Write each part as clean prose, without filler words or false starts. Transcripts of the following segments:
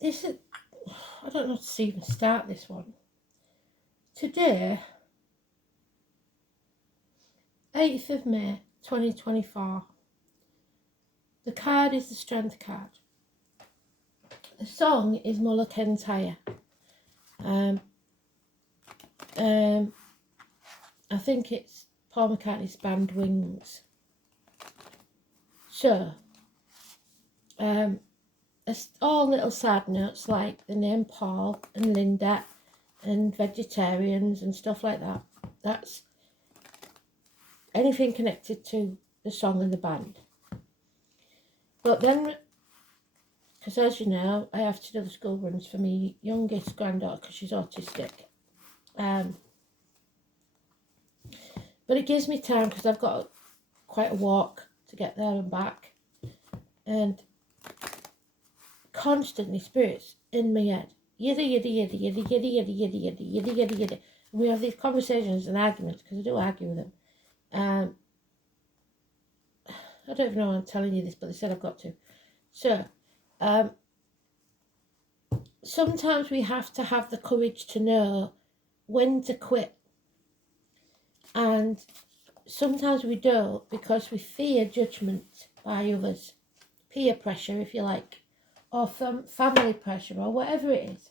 this is, I don't know how to even start this one. Today, 8th of May 2024, the card is the Strength card. The song is Mulla Kentire. I think it's Paul McCartney's band Wings. So, all little side notes like the name Paul and Linda and vegetarians and stuff like that. That's anything connected to the song and the band. But then, because as you know, I have to do the school runs for my youngest granddaughter because she's autistic. But it gives me time because I've got quite a walk to get there and back. And constantly spirits in my head. Yidda, yidda, yidda, yidda, yidda, yidda, yidda, yidda, yidda, yidda, yidda. And we have these conversations and arguments, because I do argue with them. I don't even know why I'm telling you this, but they said I've got to. So, sometimes we have to have the courage to know when to quit. And sometimes we don't because we fear judgment by others. Peer pressure, if you like, or family pressure, or whatever it is.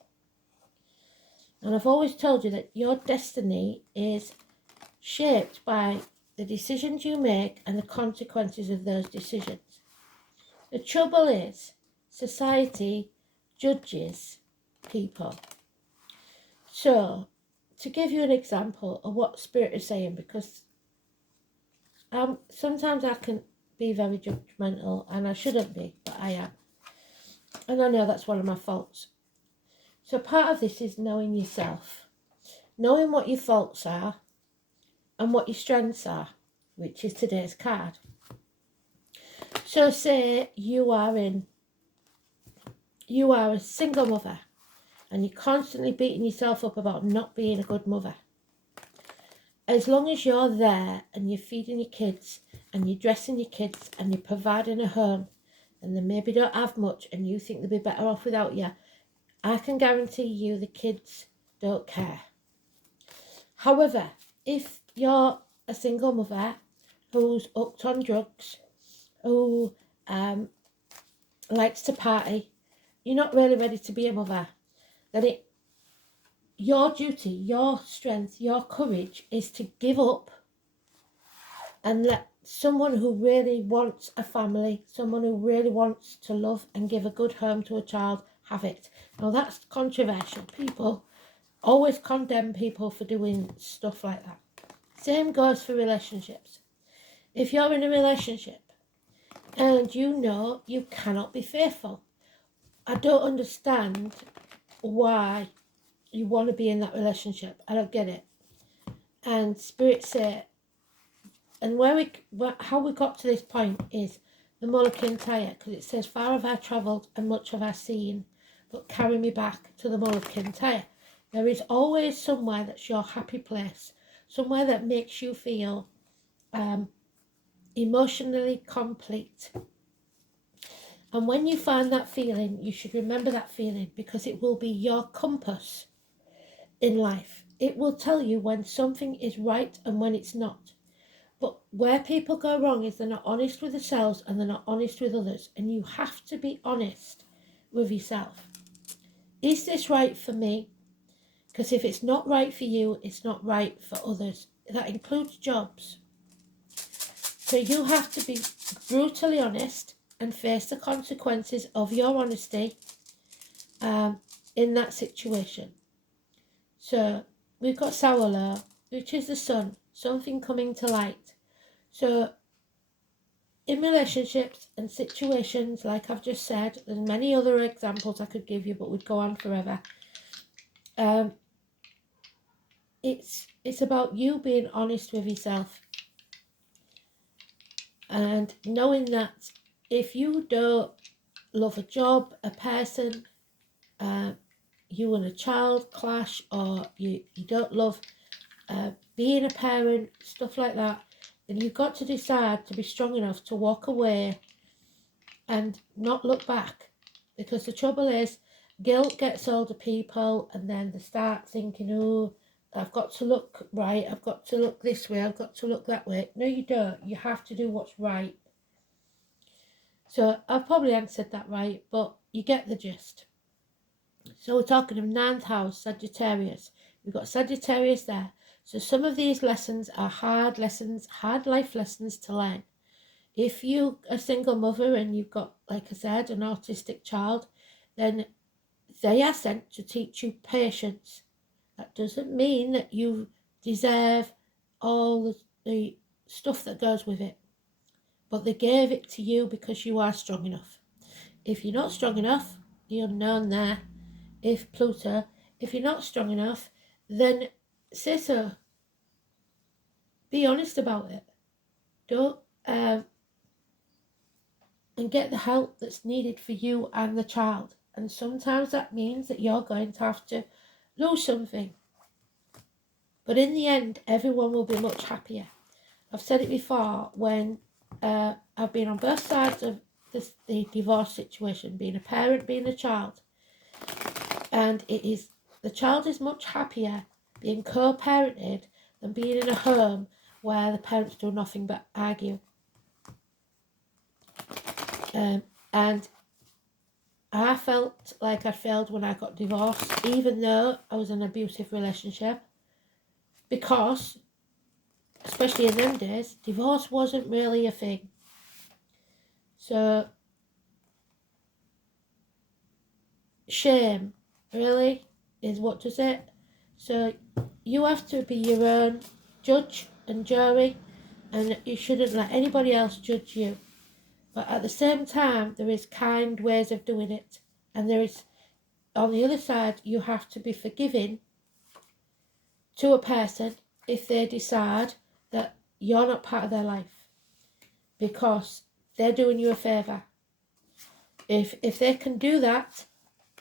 And I've always told you that your destiny is shaped by the decisions you make and the consequences of those decisions. The trouble is, society judges people. So, to give you an example of what Spirit is saying, because sometimes I can be very judgmental, and I shouldn't be, but I am. And I know that's one of my faults. So part of this is knowing yourself. Knowing what your faults are and what your strengths are, which is today's card. So say you are a single mother and you're constantly beating yourself up about not being a good mother. As long as you're there and you're feeding your kids and you're dressing your kids and you're providing a home, and they maybe don't have much and you think they'll be better off without you, I can guarantee you the kids don't care. However, if you're a single mother who's hooked on drugs, who likes to party, you're not really ready to be a mother, then your duty, your strength, your courage is to give up and let someone who really wants a family, someone who really wants to love and give a good home to a child, have it. Now that's controversial. People always condemn people for doing stuff like that. Same goes for relationships. If you're in a relationship and you know you cannot be faithful, I don't understand why you want to be in that relationship. I don't get it. And Spirit say, and how we got to this point is the Mulla Kentire, because it says, far have I travelled and much have I seen, but carry me back to the Mulla Kentire. There is always somewhere that's your happy place, somewhere that makes you feel emotionally complete. And when you find that feeling, you should remember that feeling, because it will be your compass in life. It will tell you when something is right and when it's not. But where people go wrong is they're not honest with themselves and they're not honest with others. And you have to be honest with yourself. Is this right for me? Because if it's not right for you, it's not right for others. That includes jobs. So you have to be brutally honest and face the consequences of your honesty in that situation. So we've got Sawalo, which is the sun, something coming to light. So in relationships and situations, like I've just said, there's many other examples I could give you, but we'd go on forever. It's about you being honest with yourself and knowing that if you don't love a job, a person, you and a child clash, or you don't love being a parent, stuff like that, then you've got to decide to be strong enough to walk away and not look back. Because the trouble is, guilt gets hold of people, and then they start thinking, oh, I've got to look right, I've got to look this way, I've got to look that way. No, you don't. You have to do what's right. So I've probably answered that right, but you get the gist. So we're talking of 9th house, Sagittarius. We've got Sagittarius there. So some of these lessons are hard lessons, hard life lessons to learn. If you're a single mother and you've got, like I said, an autistic child, then they are sent to teach you patience. That doesn't mean that you deserve all the stuff that goes with it. But they gave it to you because you are strong enough. If you're not strong enough, the unknown there, if Pluto, if you're not strong enough, then say so. Be honest about it. Don't, and get the help that's needed for you and the child. And sometimes that means that you're going to have to lose something. But in the end, everyone will be much happier. I've said it before, when I've been on both sides of the divorce situation, being a parent, being a child. And the child is much happier being co-parented than being in a home where the parents do nothing but argue. And I felt like I failed when I got divorced, even though I was in an abusive relationship, because, especially in them days, divorce wasn't really a thing. So, shame, really, is what does it. So, you have to be your own judge and jury, and you shouldn't let anybody else judge you. But at the same time, there is kind ways of doing it. And there is, on the other side, you have to be forgiving to a person if they decide that you're not part of their life, because they're doing you a favour. If they can do that,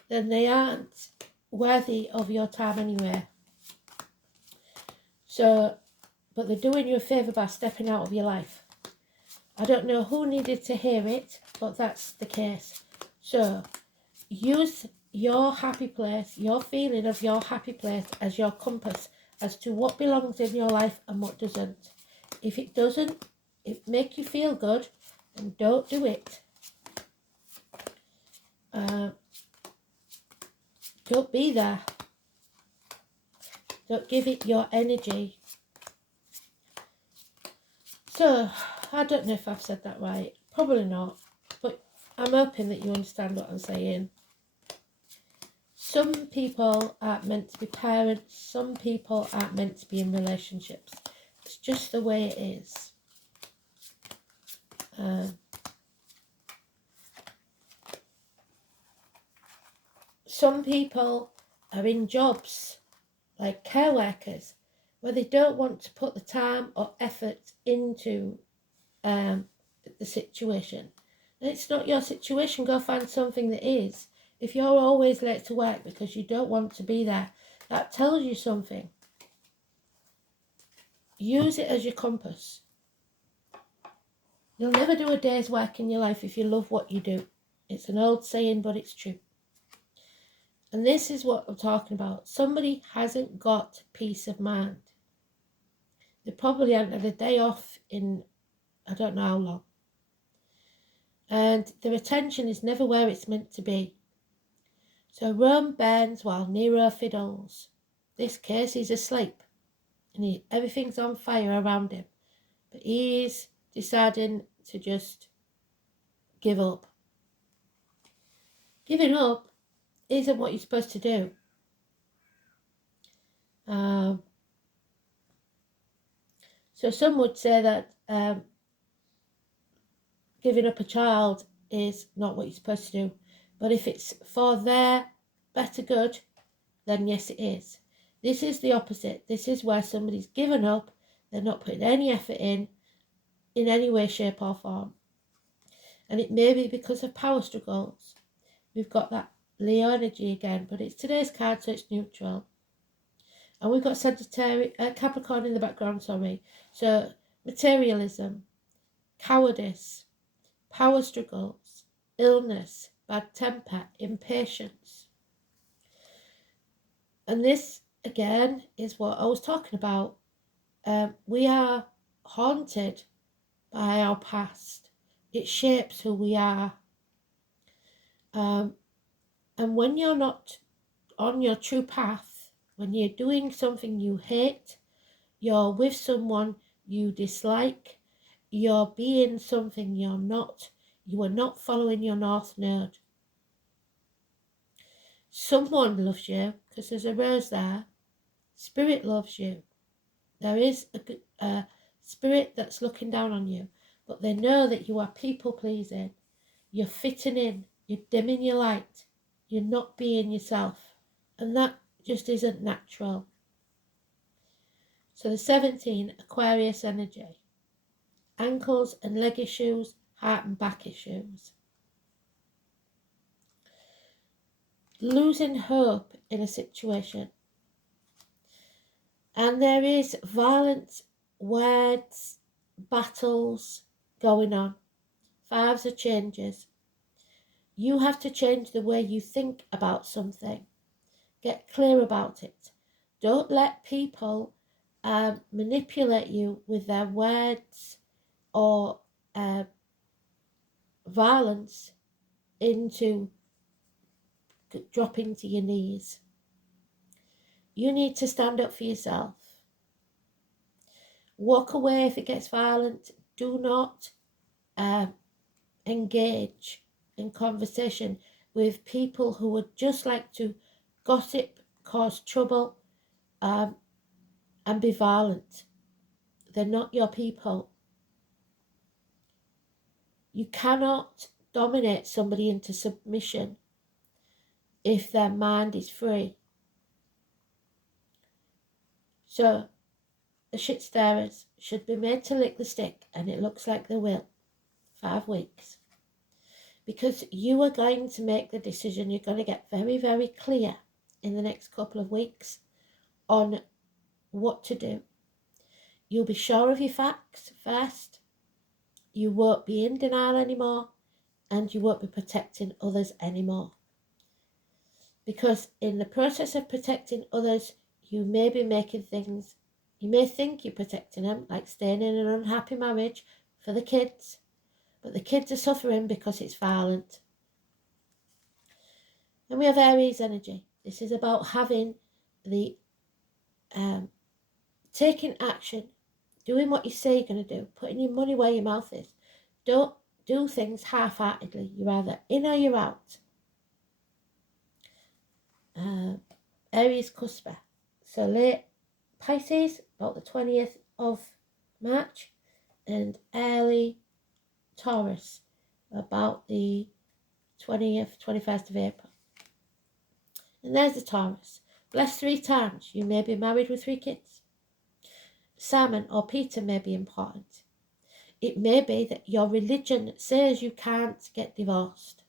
then they aren't worthy of your time anyway. So, but they're doing you a favour by stepping out of your life. I don't know who needed to hear it, but that's the case. So, use your happy place, your feeling of your happy place as your compass as to what belongs in your life and what doesn't. If it doesn't make you feel good, then don't do it. Don't be there. Don't give it your energy. So, I don't know if I've said that right. Probably not. But I'm hoping that you understand what I'm saying. Some people aren't meant to be parents. Some people aren't meant to be in relationships. It's just the way it is. Some people are in jobs like care workers where they don't want to put the time or effort into the situation. And it's not your situation. Go find something that is. If you're always late to work because you don't want to be there, that tells you something. Use it as your compass. You'll never do a day's work in your life if you love what you do. It's an old saying, but it's true. And this is what I'm talking about. Somebody hasn't got peace of mind. They probably haven't had a day off in I don't know how long. And their attention is never where it's meant to be. So Rome burns while Nero fiddles. This case, he's asleep. And everything's on fire around him. But he's deciding to just give up. Giving up isn't what you're supposed to do. So some would say that giving up a child is not what you're supposed to do. But if it's for their better good, then yes, it is. This is the opposite. This is where somebody's given up. They're not putting any effort in any way, shape or form. And it may be because of power struggles. We've got that Leo energy again, but it's today's card, so it's neutral. And we've got Sagittarius, Capricorn in the background, sorry. So materialism, cowardice, power struggles, illness, bad temper, impatience. And this, again, is what I was talking about. We are haunted by our past. It shapes who we are. And when you're not on your true path, when you're doing something you hate, you're with someone you dislike, you're being something you're not, you are not following your North Node. Someone loves you, because there's a rose there. Spirit loves you. There is a spirit that's looking down on you, but they know that you are people pleasing. You're fitting in, you're dimming your light, you're not being yourself, and that just isn't natural. So the 17, Aquarius energy. Ankles and leg issues, heart and back issues. Losing hope in a situation. And there is violent words, battles going on. Fives are changes. You have to change the way you think about something. Get clear about it. Don't let people manipulate you with their words or violence into dropping to your knees. You need to stand up for yourself. Walk away if it gets violent. Do not engage in conversation with people who would just like to gossip, cause trouble, and be violent. They're not your people. You cannot dominate somebody into submission if their mind is free. So the shit stirrers should be made to lick the stick, and it looks like they will. 5 weeks. Because you are going to make the decision. You're going to get very, very clear in the next couple of weeks on what to do. You'll be sure of your facts first. You won't be in denial anymore, and you won't be protecting others anymore. Because in the process of protecting others, you may be making things, you may think you're protecting them, like staying in an unhappy marriage for the kids, but the kids are suffering because it's violent. And we have Aries energy. This is about having the taking action, doing what you say you're going to do, putting your money where your mouth is. Don't do things half-heartedly. You're either in or you're out. Aries cusper. So late Pisces, about the 20th of March, and early Taurus, about the 20th, 21st of April. And there's the Taurus. Blessed 3 times. You may be married with 3 kids. Simon or Peter may be important. It may be that your religion says you can't get divorced.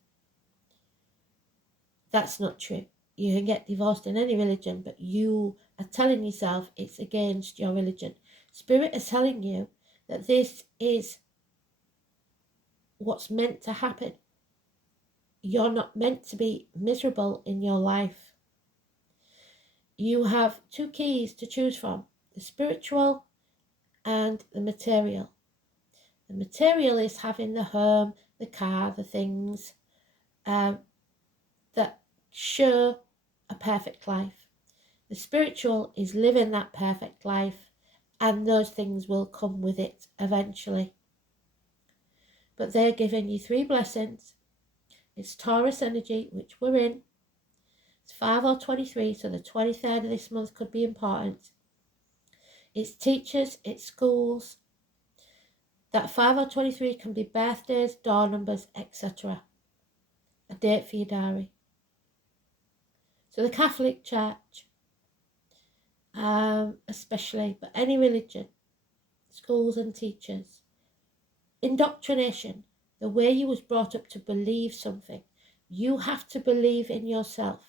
That's not true. You can get divorced in any religion, but you are telling yourself it's against your religion. Spirit is telling you that this is what's meant to happen. You're not meant to be miserable in your life. You have 2 keys to choose from, the spiritual and the material. The material is having the home, the car, the things that show a perfect life. The spiritual is living that perfect life, and those things will come with it eventually. But they're giving you 3 blessings. It's Taurus energy, which we're in. It's 5 or 23, so the 23rd of this month could be important. It's teachers, it's schools. That 5 or 23 can be birthdays, door numbers, etc. A date for your diary. So the Catholic Church, especially, but any religion, schools and teachers. Indoctrination, the way you was brought up to believe something. You have to believe in yourself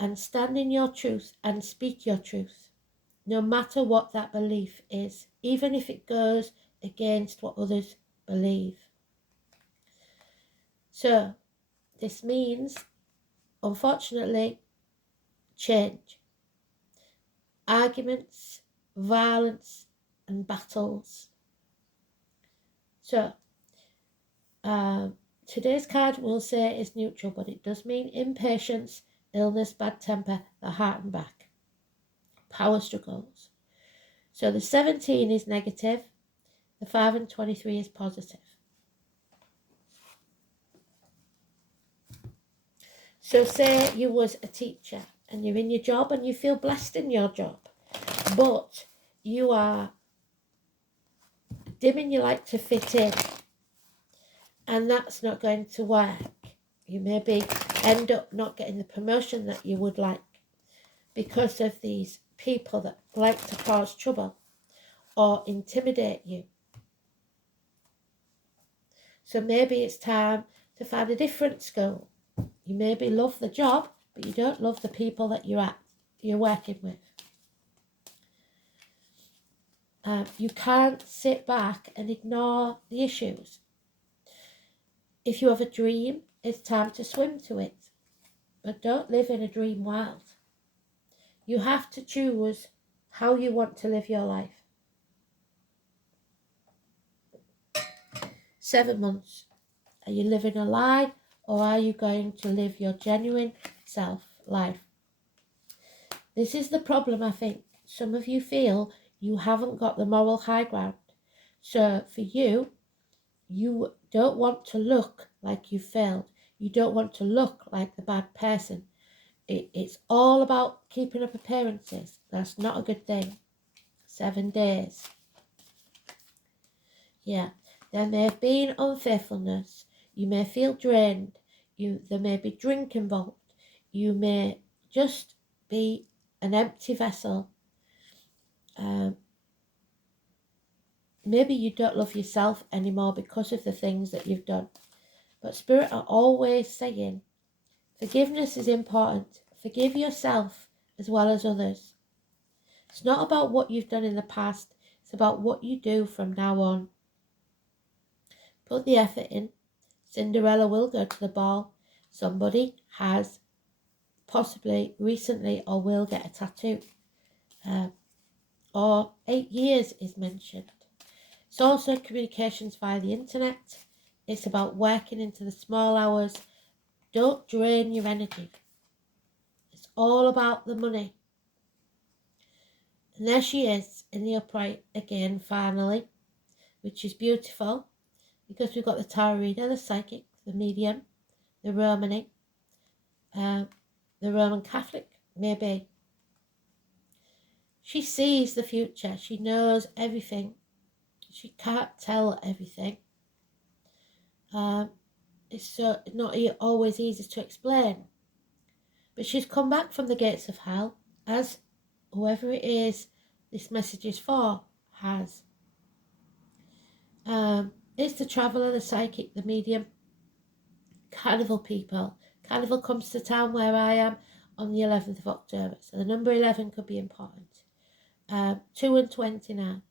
and stand in your truth and speak your truth, no matter what that belief is, even if it goes against what others believe. So this means, unfortunately, change. arguments, violence, and battles. So, today's card will say is neutral, but it does mean impatience, illness, bad temper, the heart and back, power struggles. So the 17 is negative, the 5 and 23 is positive. So say you was a teacher and you're in your job and you feel blessed in your job, but you are dimming your light to fit in, and that's not going to work. You maybe end up not getting the promotion that you would like because of these people that like to cause trouble or intimidate you. So maybe it's time to find a different school. You maybe love the job, but you don't love the people that you're working with. You can't sit back and ignore the issues. If you have a dream, it's time to swim to it. But don't live in a dream world. You have to choose how you want to live your life. 7 months. Are you living a lie, or are you going to live your genuine self life? This is the problem, I think. Some of you feel you haven't got the moral high ground. So for you, you don't want to look like you failed. You don't want to look like the bad person. It's all about keeping up appearances. That's not a good thing. 7 days. Yeah. There may have been unfaithfulness. You may feel drained. There may be drink involved. You may just be an empty vessel. Maybe you don't love yourself anymore because of the things that you've done. But Spirit are always saying, forgiveness is important. Forgive yourself as well as others. It's not about what you've done in the past. It's about what you do from now on. Put the effort in. Cinderella will go to the ball. Somebody has possibly recently or will get a tattoo. Or 8 years is mentioned. It's also communications via the internet. It's about working into the small hours. Don't drain your energy. It's all about the money. And there she is in the upright again, finally, which is beautiful because we've got the tarot reader, the psychic, the medium, the Romany, the Roman Catholic, maybe. She sees the future. She knows everything. She can't tell everything. It's not always easy to explain. But she's come back from the gates of hell, as whoever it is this message is for has. It's the traveller, the psychic, the medium, carnival people. Carnival comes to town where I am on the 11th of October. So the number 11 could be important. 2 and 29.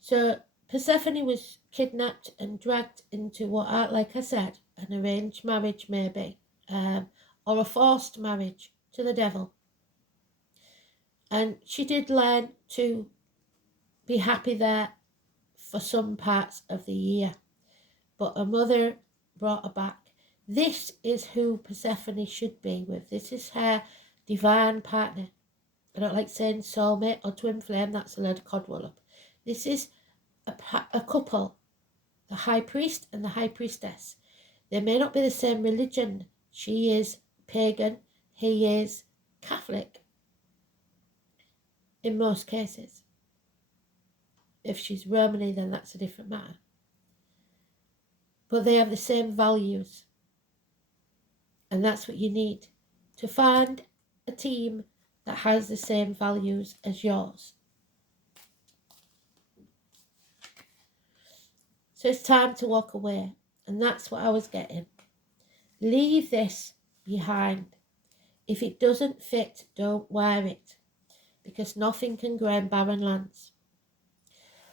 So Persephone was kidnapped and dragged into what, like I said, an arranged marriage maybe, or a forced marriage to the devil. And she did learn to be happy there for some parts of the year. But her mother brought her back. This is who Persephone should be with. This is her divine partner. I don't like saying soulmate or twin flame. That's a load of codwallop. This is a couple, the high priest and the high priestess. They may not be the same religion. She is pagan. He is Catholic. In most cases. If she's Romany, then that's a different matter. But they have the same values. And that's what you need. To find a team that has the same values as yours. So it's time to walk away. And that's what I was getting. Leave this behind. If it doesn't fit, don't wear it. Because nothing can grow in barren lands.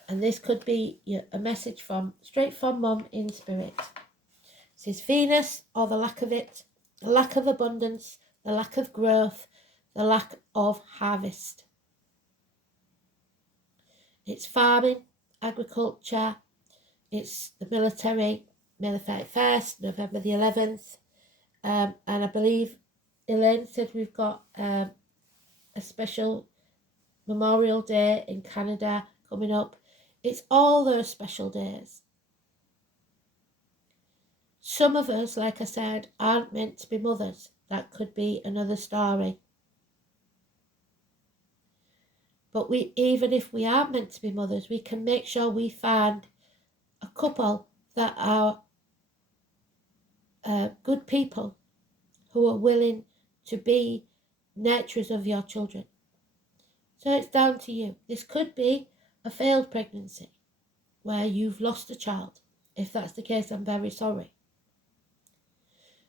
And this could be a message straight from Mum in spirit. This is Venus, or the lack of it, the lack of abundance, the lack of growth, the lack of harvest. It's farming, agriculture, it's the military, May the 31st, November the 11th. And I believe Elaine said we've got a special Memorial Day in Canada coming up. It's all those special days. Some of us, like I said, aren't meant to be mothers. That could be another story. But even if we aren't meant to be mothers, we can make sure we find a couple that are good people who are willing to be nurturers of your children. So it's down to you. This could be a failed pregnancy where you've lost a child. If that's the case, I'm very sorry.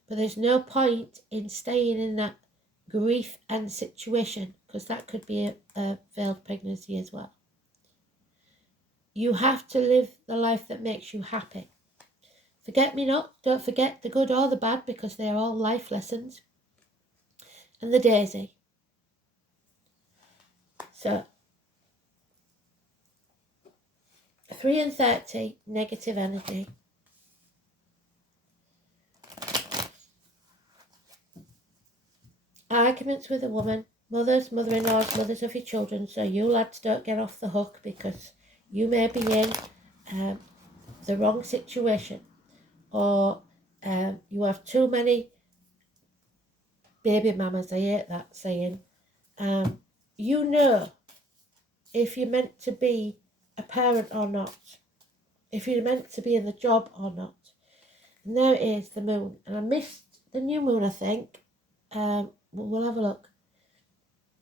But there's no point in staying in that grief and situation, because that could be a failed pregnancy as well. You have to live the life that makes you happy. Forget me not, don't forget the good or the bad, because they're all life lessons. And the daisy. So, 3 and 30, negative energy. Arguments with a woman, mothers, mother-in-laws, mothers of your children, so you lads don't get off the hook, because you may be in the wrong situation, or you have too many baby mamas. I hate that saying. You know if you're meant to be a parent or not, if you're meant to be in the job or not. And there is the moon, and I missed the new moon, I think. We'll have a look.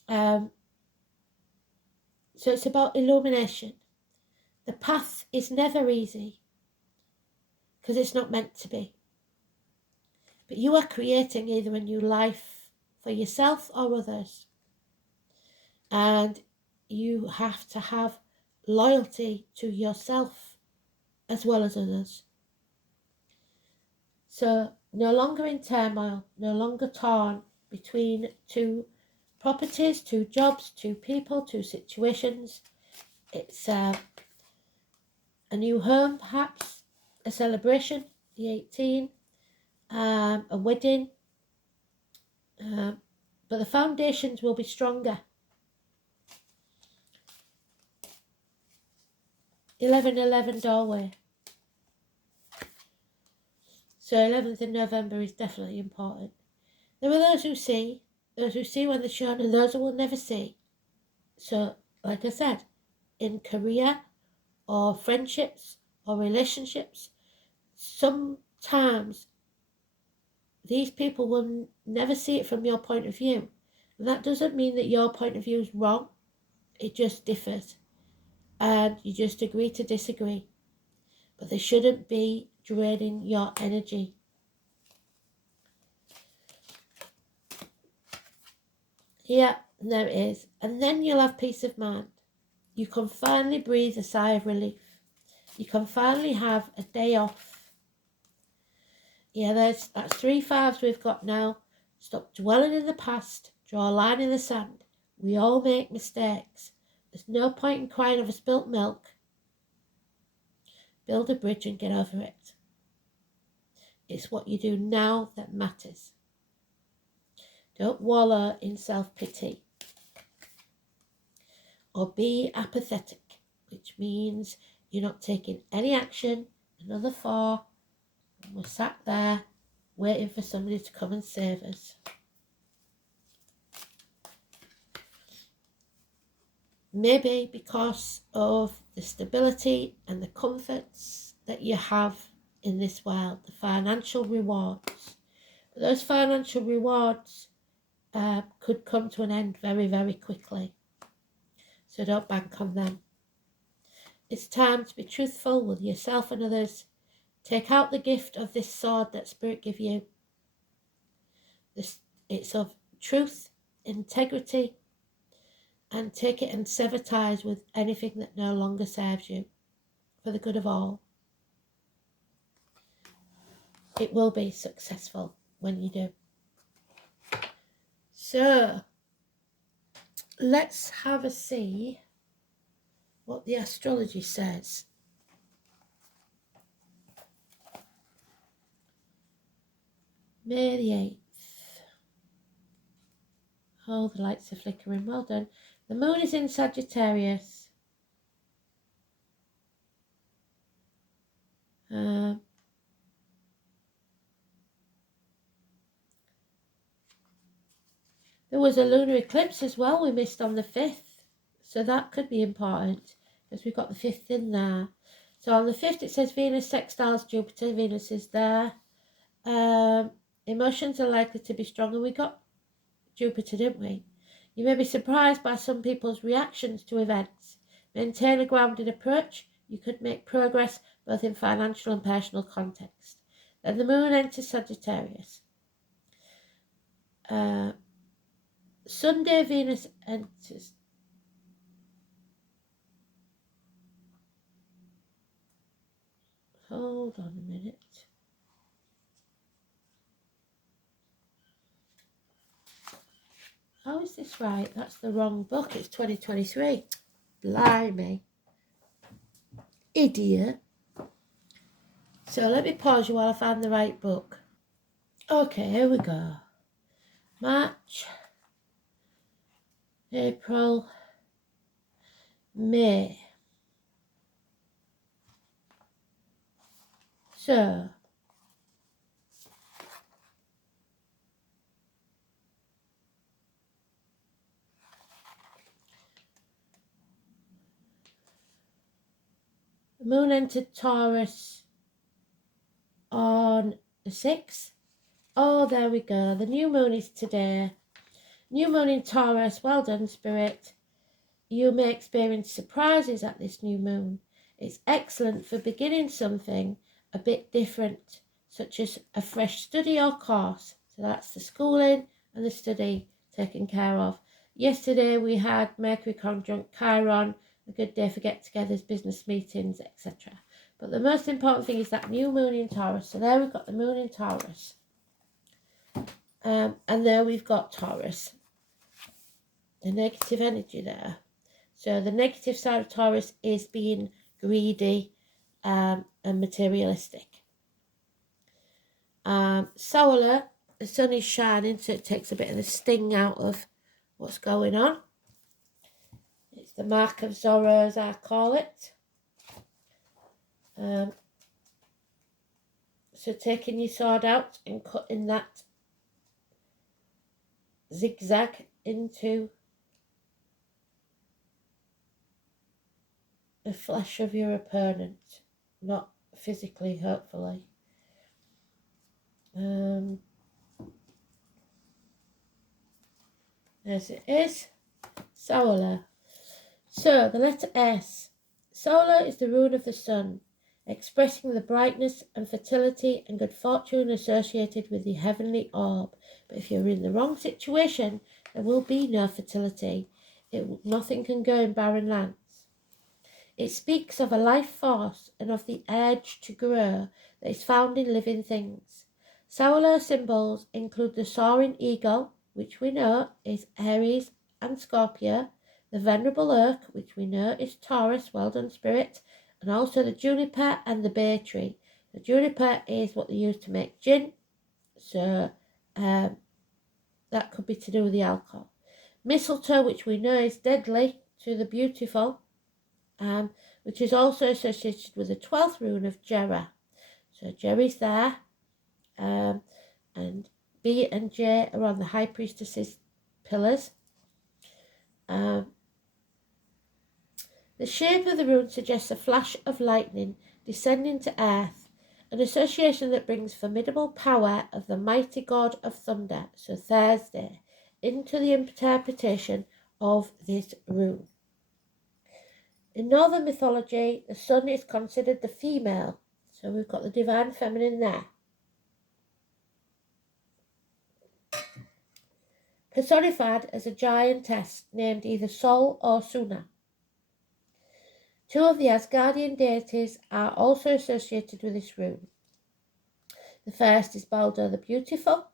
So it's about illumination. The path is never easy, because it's not meant to be. But you are creating either a new life for yourself or others. And you have to have loyalty to yourself as well as others. So no longer in turmoil, no longer torn between two properties, two jobs, two people, two situations. It's a new home, perhaps, a celebration, the 18, a wedding. But the foundations will be stronger. 11/11 doorway. So 11th of November is definitely important. There are those who see when they're shown, and those who will never see. So, like I said, in career or friendships or relationships, sometimes these people will never see it from your point of view. And that doesn't mean that your point of view is wrong. It just differs. And you just agree to disagree. But they shouldn't be draining your energy. Yeah, there it is. And then you'll have peace of mind. You can finally breathe a sigh of relief. You can finally have a day off. Yeah, that's 3 5s we've got now. Stop dwelling in the past. Draw a line in the sand. We all make mistakes. There's no point in crying over spilt milk. Build a bridge and get over it. It's what you do now that matters. Don't wallow in self-pity. Or be apathetic, which means you're not taking any action. Another 4. And we're sat there waiting for somebody to come and save us. Maybe because of the stability and the comforts that you have in this world, the financial rewards. But those financial rewards could come to an end very, very quickly. So don't bank on them. It's time to be truthful with yourself and others. Take out the gift of this sword that Spirit give you. It's of truth, integrity, and take it and sever ties with anything that no longer serves you, for the good of all. It will be successful when you do. So, let's have a see what the astrology says. May the 8th. Oh, the lights are flickering. Well done. The moon is in Sagittarius. There was a lunar eclipse as well we missed on the 5th. So that could be important because we've got the 5th in there. So on the 5th it says Venus sextiles Jupiter. Venus is there. Emotions are likely to be stronger. We got Jupiter, didn't we? You may be surprised by some people's reactions to events. Maintain a grounded approach. You could make progress both in financial and personal context. Then the moon enters Sagittarius. Sunday, Venus enters. Hold on a minute. How is this right? That's the wrong book. It's 2023. Blimey. Idiot. So let me pause you while I find the right book. Okay, here we go. March, April, May. So, the moon entered Taurus on the 6th. Oh, there we go. The new moon is today. New moon in Taurus. Well done, Spirit. You may experience surprises at this new moon. It's excellent for beginning something a bit different, such as a fresh study or course. So that's the schooling and the study taken care of. Yesterday we had Mercury conjunct Chiron, a good day for get-togethers, business meetings, etc. But the most important thing is that new moon in Taurus. So there we've got the moon in Taurus. And there we've got Taurus. The negative energy there. So the negative side of Taurus is being greedy and materialistic. Solar, the sun is shining, so it takes a bit of the sting out of what's going on. It's the mark of Zorro, as I call it. So taking your sword out and cutting that zigzag into the flesh of your opponent, not physically, hopefully. As it is, solar. So the letter S. Solar is the rune of the sun, expressing the brightness and fertility and good fortune associated with the heavenly orb. But if you're in the wrong situation, there will be no fertility. Nothing can go in barren lands. It speaks of a life force and of the urge to grow that is found in living things. Solar symbols include the soaring eagle, which we know is Aries and Scorpio, the venerable oak, which we know is Taurus, well done, Spirit, and also the juniper and the bay tree. The juniper is what they use to make gin, so that could be to do with the alcohol. Mistletoe, which we know is deadly to the beautiful, which is also associated with the 12th rune of Jera. So Jerry's there, and B and J are on the High Priestess's pillars. The shape of the rune suggests a flash of lightning descending to earth, an association that brings formidable power of the mighty god of thunder, so Thursday, into the interpretation of this rune. In northern mythology, the sun is considered the female, so we've got the divine feminine there. Personified as a giantess named either Sol or Suna. Two of the Asgardian deities are also associated with this rune. The first is Baldur the Beautiful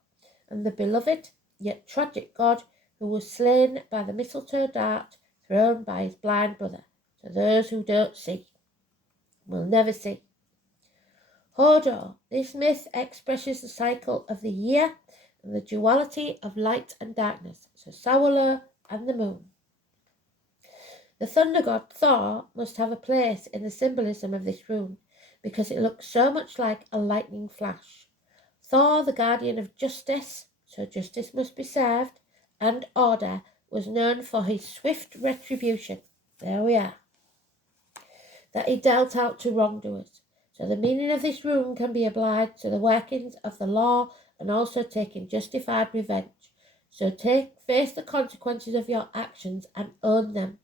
and the beloved yet tragic god who was slain by the mistletoe dart thrown by his blind brother. So those who don't see will never see. Hodor, this myth expresses the cycle of the year and the duality of light and darkness, so Saola and the moon. The thunder god Thor must have a place in the symbolism of this rune, because it looks so much like a lightning flash. Thor, the guardian of justice, so justice must be served, and order, was known for his swift retribution. There we are. That he dealt out to wrongdoers. So the meaning of this rune can be applied to the workings of the law and also taking justified revenge. So face the consequences of your actions and own them.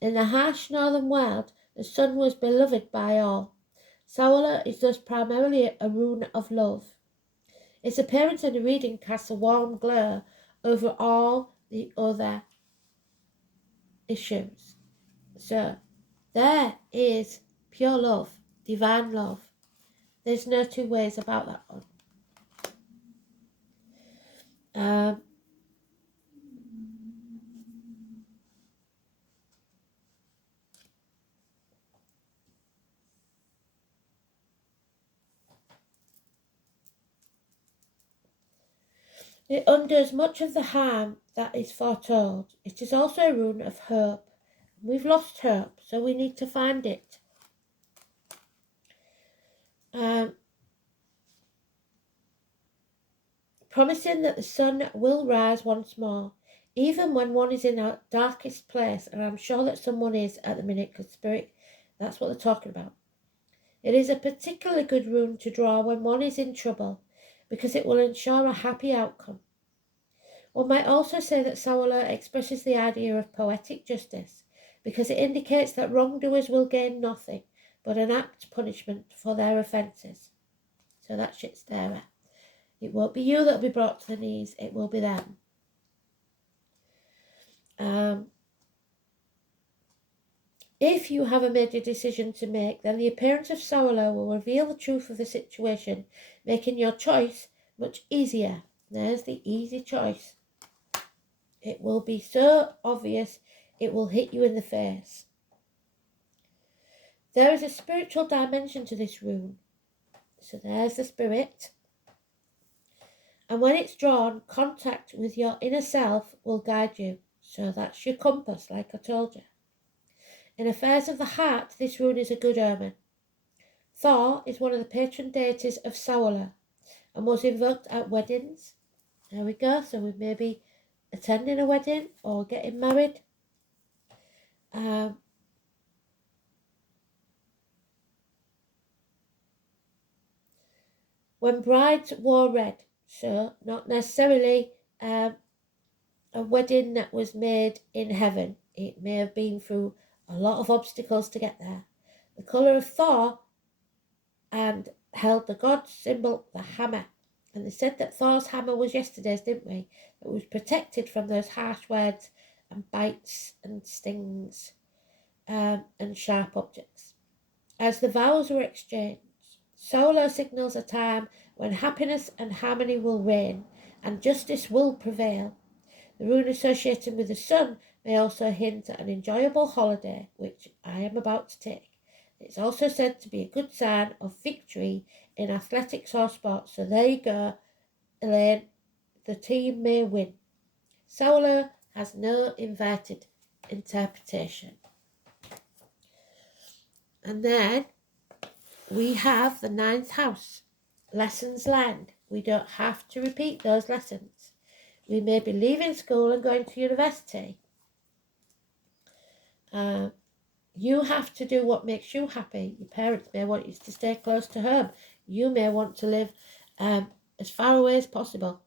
In the harsh northern world, the sun was beloved by all. Saola is thus primarily a rune of love. Its appearance in the reading casts a warm glow over all the other issues. So, there is pure love, divine love. There's no two ways about that one. It undoes much of the harm that is foretold. It is also a rune of hope. We've lost hope, so we need to find it. Promising that the sun will rise once more, even when one is in a darkest place, and I'm sure that someone is at the minute, because Spirit, that's what they're talking about. It is a particularly good rune to draw when one is in trouble, because it will ensure a happy outcome. One might also say that Saola expresses the idea of poetic justice, because it indicates that wrongdoers will gain nothing but an apt punishment for their offences. So that shit's there. It won't be you that'll be brought to the knees, it will be them. If you have a major decision to make, then the appearance of Saola will reveal the truth of the situation, making your choice much easier. There's the easy choice. It will be so obvious, it will hit you in the face. There is a spiritual dimension to this rune. So there's the spirit. And when it's drawn, contact with your inner self will guide you. So that's your compass, like I told you. In affairs of the heart, this rune is a good omen. Thor is one of the patron deities of Saola and was invoked at weddings. There we go. So we may be attending a wedding or getting married. When brides wore red, so not necessarily a wedding that was made in heaven. It may have been through a lot of obstacles to get there. The colour of Thor and held the god symbol, the hammer. And they said that Thor's hammer was yesterday's, didn't we? It was protected from those harsh words and bites and stings and sharp objects. As the vows were exchanged, Saola signals a time when happiness and harmony will reign and justice will prevail. The rune associated with the sun may also hint at an enjoyable holiday, which I am about to take. It's also said to be a good sign of victory in athletics or sports. So there you go, Elaine. The team may win. Saola has no inverted interpretation. And then we have the 9th house, lessons learned. We don't have to repeat those lessons. We may be leaving school and going to university. You have to do what makes you happy. Your parents may want you to stay close to home. You may want to live as far away as possible.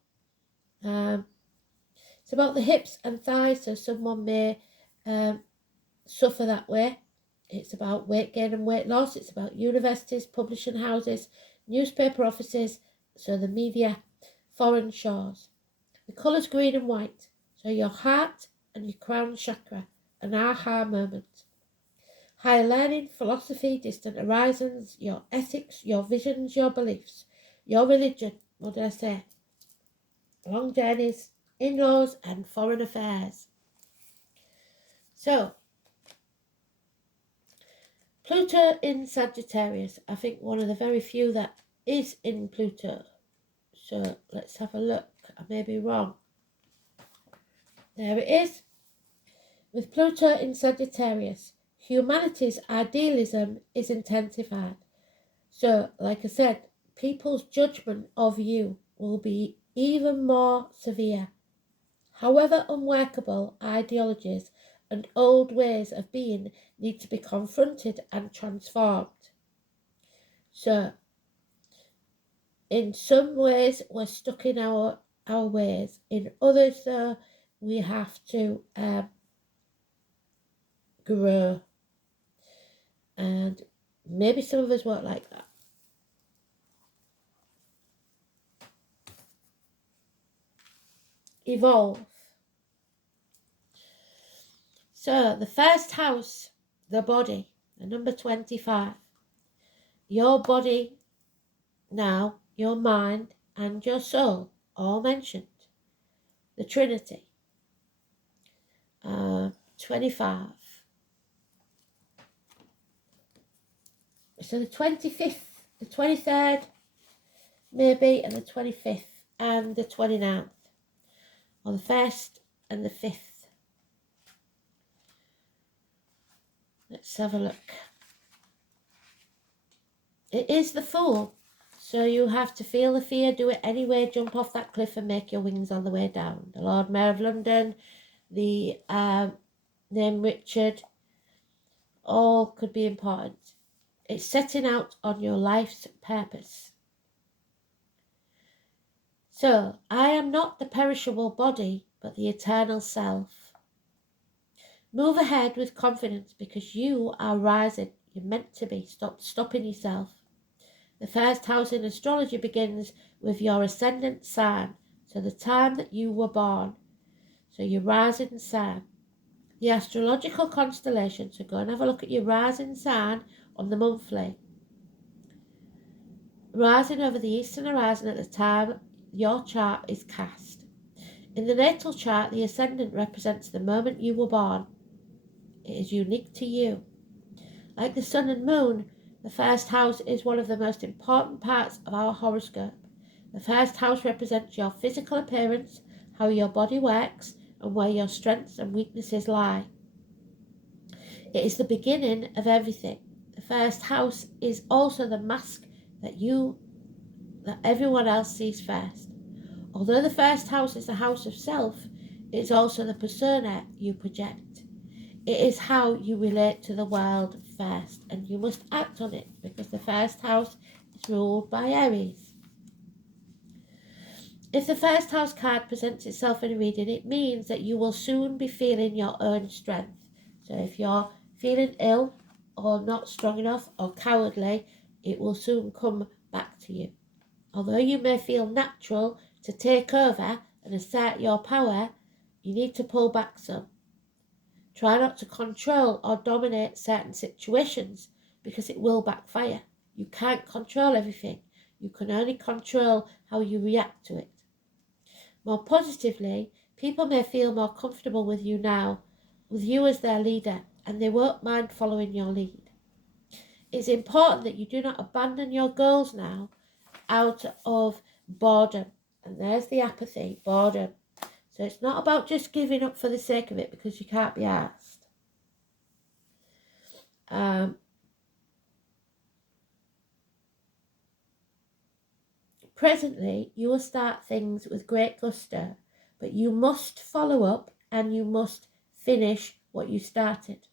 It's about the hips and thighs, so someone may suffer that way. It's about weight gain and weight loss. It's about universities, publishing houses, newspaper offices, so the media, foreign shores. The colours green and white, so your heart and your crown chakra, an aha moment. Higher learning, philosophy, distant horizons, your ethics, your visions, your beliefs, your religion, what did I say? Long journeys, in-laws and foreign affairs. So, Pluto in Sagittarius. I think one of the very few that is in Pluto. So let's have a look. I may be wrong. There it is. With Pluto in Sagittarius, humanity's idealism is intensified. So, like I said, people's judgment of you will be even more severe. However unworkable ideologies and old ways of being need to be confronted and transformed. So, in some ways, we're stuck in our ways. In others, though, we have to grow. And maybe some of us won't like that. Evolve. So, the first house, the body, the number 25. Your body now, your mind, and your soul, all mentioned. The Trinity. 25. So the 25th, the 23rd, maybe, and the 25th, and the 29th. Or the 1st and the 5th. Let's have a look. It is the Fool. So you have to feel the fear, do it anyway, jump off that cliff and make your wings on the way down. The Lord Mayor of London, the name Richard, all could be important. It's setting out on your life's purpose. So, I am not the perishable body, but the eternal self. Move ahead with confidence because you are rising. You're meant to be. Stop stopping yourself. The first house in astrology begins with your ascendant sign, so the time that you were born. So your rising sign. The astrological constellation, so go and have a look at your rising sign on the monthly. Rising over the eastern horizon at the time your chart is cast. In the natal chart, the ascendant represents the moment you were born. It is unique to you. Like the sun and moon, the first house is one of the most important parts of our horoscope. The first house represents your physical appearance, how your body works, and where your strengths and weaknesses lie. It is the beginning of everything. The first house is also the mask that everyone else sees first. Although the first house is the house of self, it is also the persona you project. It is how you relate to the world first, and you must act on it because the first house is ruled by Aries. If the first house card presents itself in a reading, it means that you will soon be feeling your own strength. So if you're feeling ill or not strong enough or cowardly, it will soon come back to you. Although you may feel natural to take over and assert your power, you need to pull back some. Try not to control or dominate certain situations because it will backfire. You can't control everything. You can only control how you react to it. More positively, people may feel more comfortable with you now, with you as their leader, and they won't mind following your lead. It's important that you do not abandon your goals now out of boredom. And there's the apathy, boredom. So it's not about just giving up for the sake of it because you can't be asked. Presently, you will start things with great gusto, but you must follow up and you must finish what you started.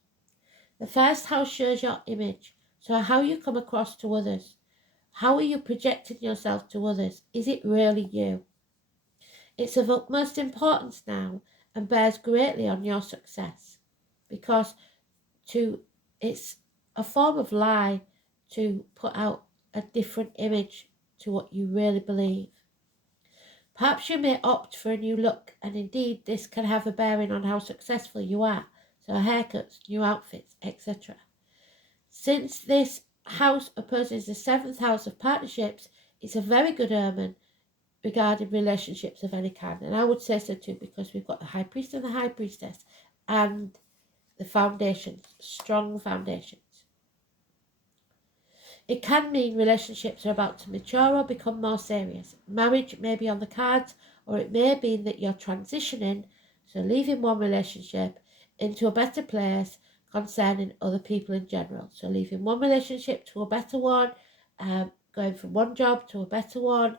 The first house shows your image, so how you come across to others. How are you projecting yourself to others? Is it really you? It's of utmost importance now and bears greatly on your success because it's a form of lie to put out a different image to what you really believe. Perhaps you may opt for a new look, and indeed this can have a bearing on how successful you are, so haircuts, new outfits, etc. Since this house opposes the 7th house of partnerships, it's a very good omen regarding relationships of any kind, and I would say so too because we've got the High Priest and the High Priestess and the foundations, strong foundations. It can mean relationships are about to mature or become more serious. Marriage may be on the cards, or it may be that you're transitioning, so leaving one relationship into a better place concerning other people in general. So leaving one relationship to a better one, going from one job to a better one.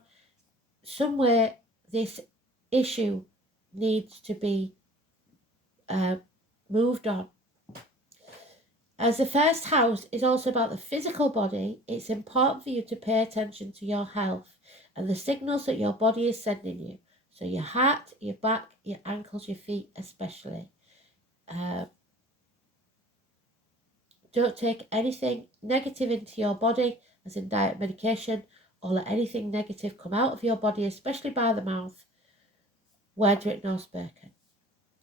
Somewhere this issue needs to be moved on. As the first house is also about the physical body, it's important for you to pay attention to your health and the signals that your body is sending you. So your heart, your back, your ankles, your feet especially. Don't take anything negative into your body, as in diet, medication, or let anything negative come out of your body, especially by the mouth, word written or spoken.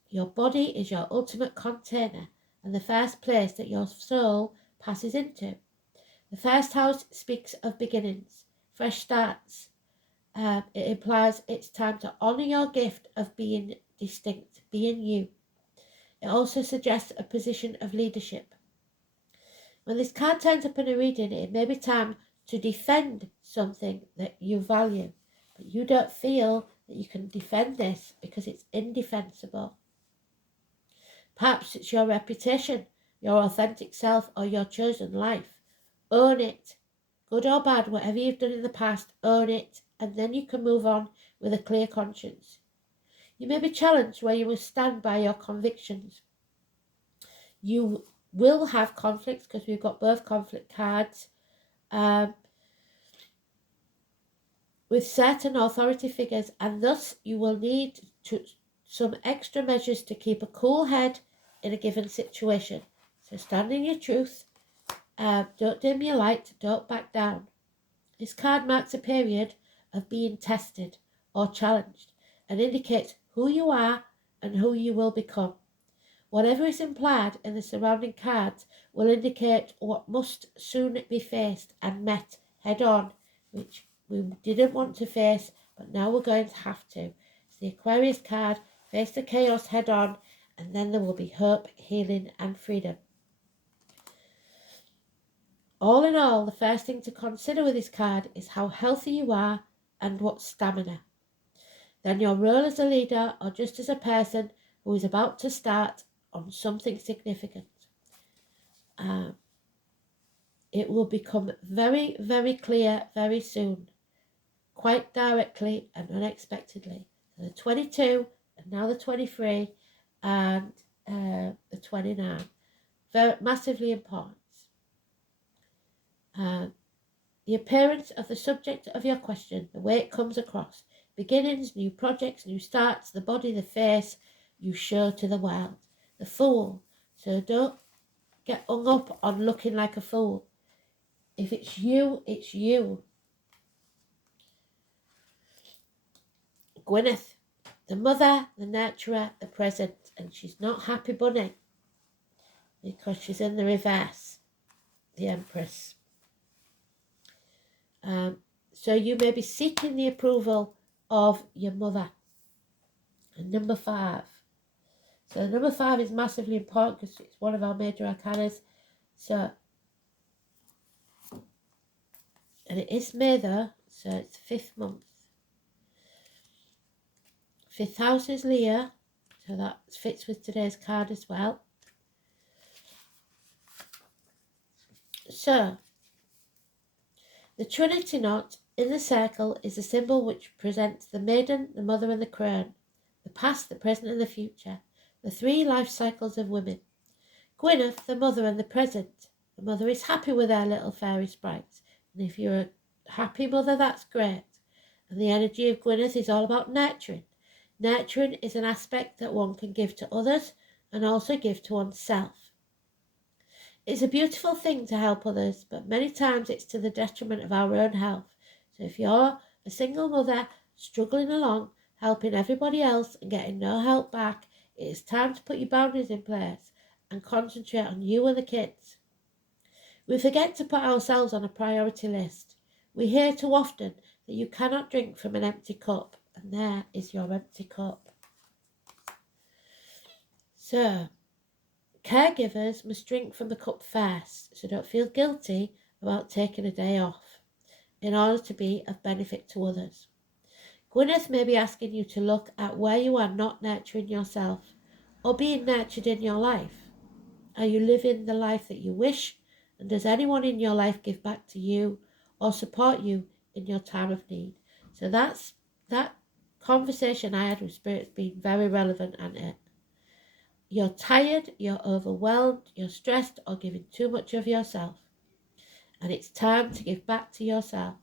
Your body is your ultimate container and the first place that your soul passes into. The first house speaks of beginnings, fresh starts. It implies it's time to honour your gift of being distinct, being you. It also suggests a position of leadership. When this card turns up in a reading, it may be time to defend something that you value, but you don't feel that you can defend this because it's indefensible. Perhaps it's your reputation, your authentic self, or your chosen life. Own it. Good or bad, whatever you've done in the past, own it, and then you can move on with a clear conscience. You may be challenged where you will stand by your convictions. You will have conflicts because we've got both conflict cards with certain authority figures, and thus you will need some extra measures to keep a cool head in a given situation. So stand in your truth. Don't dim your light. Don't back down. This card marks a period of being tested or challenged and indicates who you are and who you will become. Whatever is implied in the surrounding cards will indicate what must soon be faced and met head on, which we didn't want to face, but now we're going to have to. It's the Aquarius card. Face the chaos head on, and then there will be hope, healing, and freedom. All in all, the first thing to consider with this card is how healthy you are and what stamina. Then your role as a leader or just as a person who is about to start on something significant. It will become very, very clear very soon, quite directly and unexpectedly. So the 22 and now the 23 and the 29. Very massively important. The appearance of the subject of your question, the way it comes across. Beginnings, new projects, new starts, the body, the face you show to the world. The Fool. So don't get hung up on looking like a fool. If it's you, it's you. Gwyneth, the mother, the nurturer, the present, and she's not Happy Bunny because she's in the reverse, the Empress. So you may be seeking the approval of your mother. And number 5. So number 5 is massively important because it's one of our major arcanas. So, and it is May though, so it's 5th month. 5th house is Leo, so that fits with today's card as well. So, the Trinity knot in the circle is a symbol which presents the maiden, the mother and the crone, the past, the present and the future, the 3 life cycles of women. Gwyneth, the mother and the present. The mother is happy with her little fairy sprites, and if you're a happy mother, that's great. And the energy of Gwyneth is all about nurturing. Nurturing is an aspect that one can give to others and also give to oneself. It's a beautiful thing to help others, but many times it's to the detriment of our own health. So if you're a single mother struggling along, helping everybody else and getting no help back, it is time to put your boundaries in place and concentrate on you and the kids. We forget to put ourselves on a priority list. We hear too often that you cannot drink from an empty cup, and there is your empty cup. So, caregivers must drink from the cup first, so don't feel guilty about taking a day off in order to be of benefit to others. Gwyneth may be asking you to look at where you are not nurturing yourself or being nurtured in your life. Are you living the life that you wish? And does anyone in your life give back to you or support you in your time of need? So that conversation I had with Spirit's been very relevant, and it. You're tired, you're overwhelmed, you're stressed, or giving too much of yourself. And it's time to give back to yourself.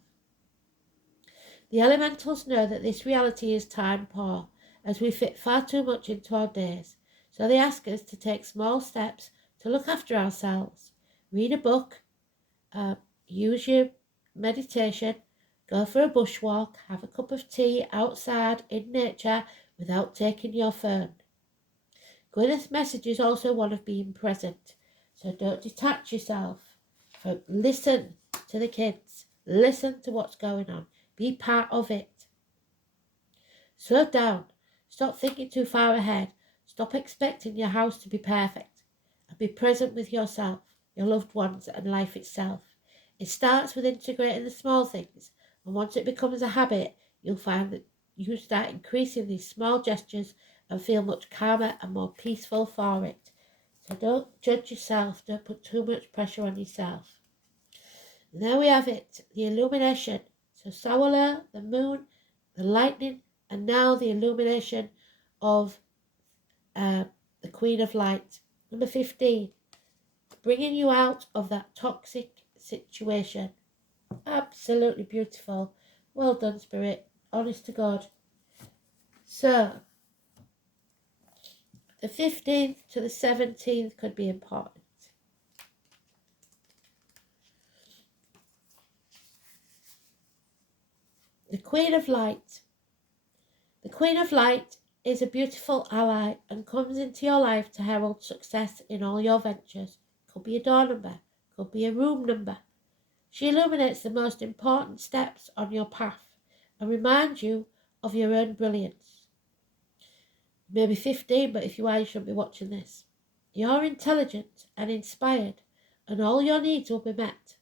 The elementals know that this reality is time poor, as we fit far too much into our days. So they ask us to take small steps to look after ourselves. Read a book, use your meditation, go for a bushwalk, have a cup of tea outside in nature without taking your phone. Gwyneth's message is also one of being present. So don't detach yourself. Listen to the kids. Listen to what's going on. Be part of it. Slow down. Stop thinking too far ahead. Stop expecting your house to be perfect. And be present with yourself, your loved ones, and life itself. It starts with integrating the small things. And once it becomes a habit, you'll find that you start increasing these small gestures and feel much calmer and more peaceful for it. So don't judge yourself. Don't put too much pressure on yourself. And there we have it, the illumination. So solar, the moon, the lightning, and now the illumination of the Queen of Light. Number 15, bringing you out of that toxic situation. Absolutely beautiful. Well done, Spirit. Honest to God. So, the 15th to the 17th could be important. The Queen of Light. The Queen of Light is a beautiful ally and comes into your life to herald success in all your ventures. Could be a door number, could be a room number. She illuminates the most important steps on your path and reminds you of your own brilliance. Maybe 15, but if you are, you shouldn't be watching this. You're intelligent and inspired, and all your needs will be met.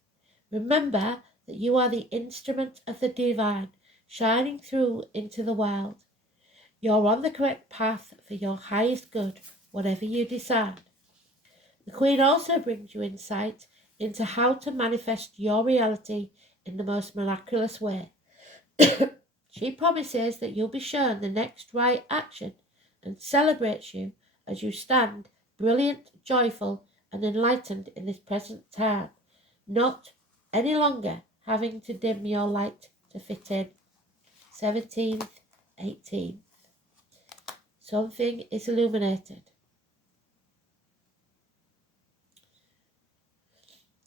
Remember that you are the instrument of the divine, shining through into the world. You're on the correct path for your highest good, whatever you decide. The Queen also brings you insight into how to manifest your reality in the most miraculous way. She promises that you'll be shown the next right action and celebrates you as you stand brilliant, joyful, and enlightened in this present time, not any longer having to dim your light to fit in. 17th, 18th. Something is illuminated.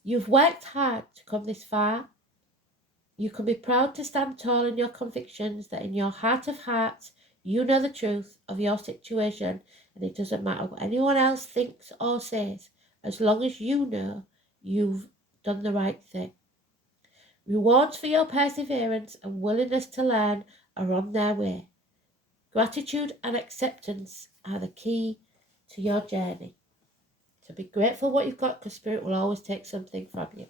You've worked hard to come this far. You can be proud to stand tall in your convictions that in your heart of hearts you know the truth of your situation, and it doesn't matter what anyone else thinks or says, as long as you know you've done the right thing. Rewards for your perseverance and willingness to learn are on their way. Gratitude and acceptance are the key to your journey. So be grateful what you've got, because Spirit will always take something from you.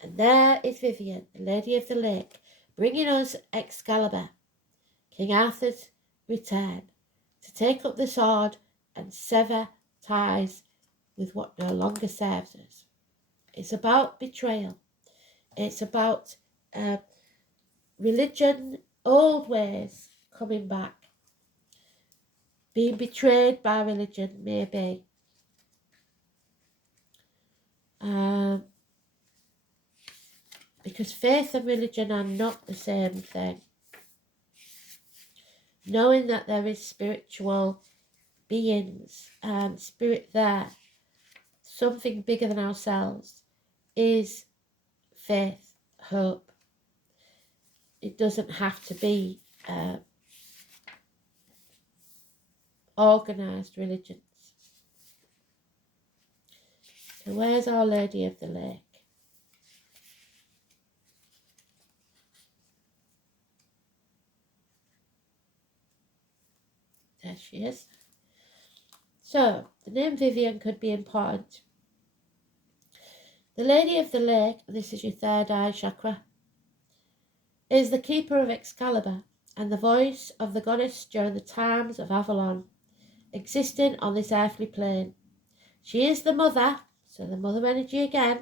And there is Vivian, the Lady of the Lake, bringing us Excalibur, King Arthur's return, to take up the sword and sever ties with what no longer serves us. It's about betrayal. It's about religion, old ways coming back. Being betrayed by religion, maybe. Because faith and religion are not the same thing. Knowing that there is spiritual beings and spirit there, something bigger than ourselves, is faith, hope. It doesn't have to be organised religions. So where's Our Lady of the Lake? There she is. So, the name Vivian could be important. The Lady of the Lake, this is your third eye chakra, is the keeper of Excalibur and the voice of the goddess during the times of Avalon, existing on this earthly plane. She is the mother, so the mother energy again,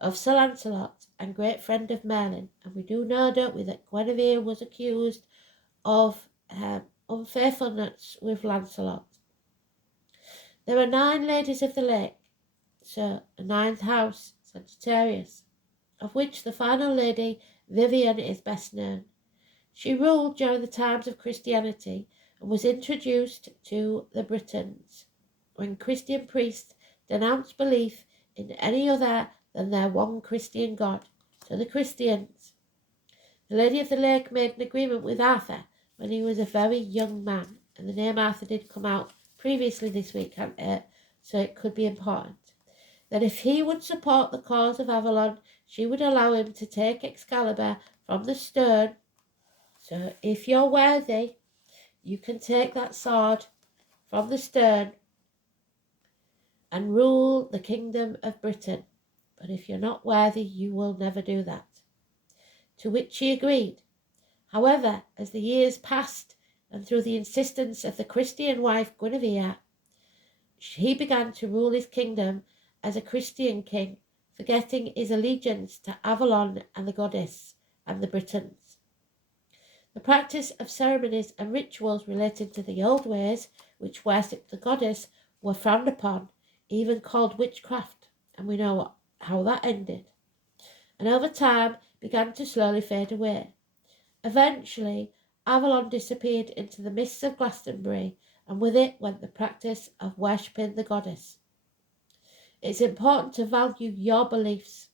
of Sir Lancelot and great friend of Merlin. And we do know, don't we, that Guinevere was accused of unfaithfulness with Lancelot. There are 9 ladies of the lake, so the 9th house, Sagittarius, of which the final lady, Vivian, is best known. She ruled during the times of Christianity and was introduced to the Britons when Christian priests denounced belief in any other than their one Christian God, so the Christians. The Lady of the Lake made an agreement with Arthur when he was a very young man, and the name Arthur did come out previously this week, so it could be important, that if he would support the cause of Avalon, she would allow him to take Excalibur from the stone. So if you're worthy, you can take that sword from the stone and rule the kingdom of Britain. But if you're not worthy, you will never do that. To which she agreed. However, as the years passed, and through the insistence of the Christian wife Guinevere, he began to rule his kingdom as a Christian king, forgetting his allegiance to Avalon and the goddess and the Britons. The practice of ceremonies and rituals related to the old ways, which worshipped the goddess, were frowned upon, even called witchcraft, and we know how that ended, and over time began to slowly fade away. Eventually, Avalon disappeared into the mists of Glastonbury, and with it went the practice of worshipping the goddess. It's important to value your beliefs.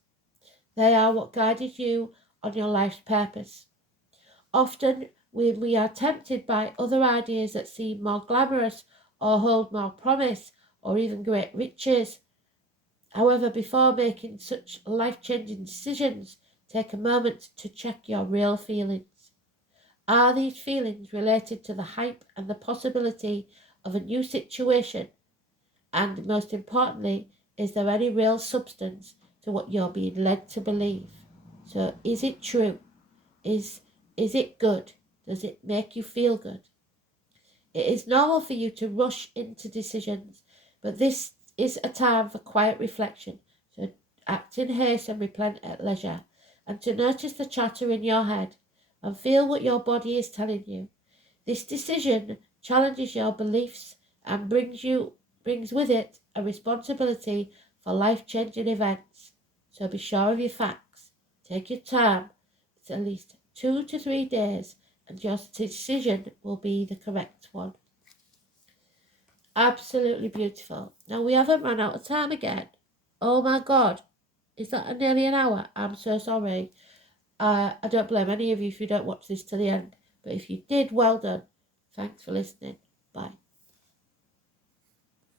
They are what guided you on your life's purpose. Often, when we are tempted by other ideas that seem more glamorous or hold more promise or even great riches. However, before making such life-changing decisions, take a moment to check your real feelings. Are these feelings related to the hype and the possibility of a new situation? And most importantly, is there any real substance to what you're being led to believe? So is it true? Is it good? Does it make you feel good? It is normal for you to rush into decisions, but this is a time for quiet reflection, so act in haste and repent at leisure, and to notice the chatter in your head and feel what your body is telling you. This decision challenges your beliefs and brings with it a responsibility for life-changing events. So be sure of your facts. Take your time. It's at least 2 to 3 days, and your decision will be the correct one. Absolutely beautiful. Now, we haven't run out of time again. Oh my God. Is that nearly an hour? I'm so sorry. I don't blame any of you if you don't watch this to the end. But if you did, well done. Thanks for listening. Bye.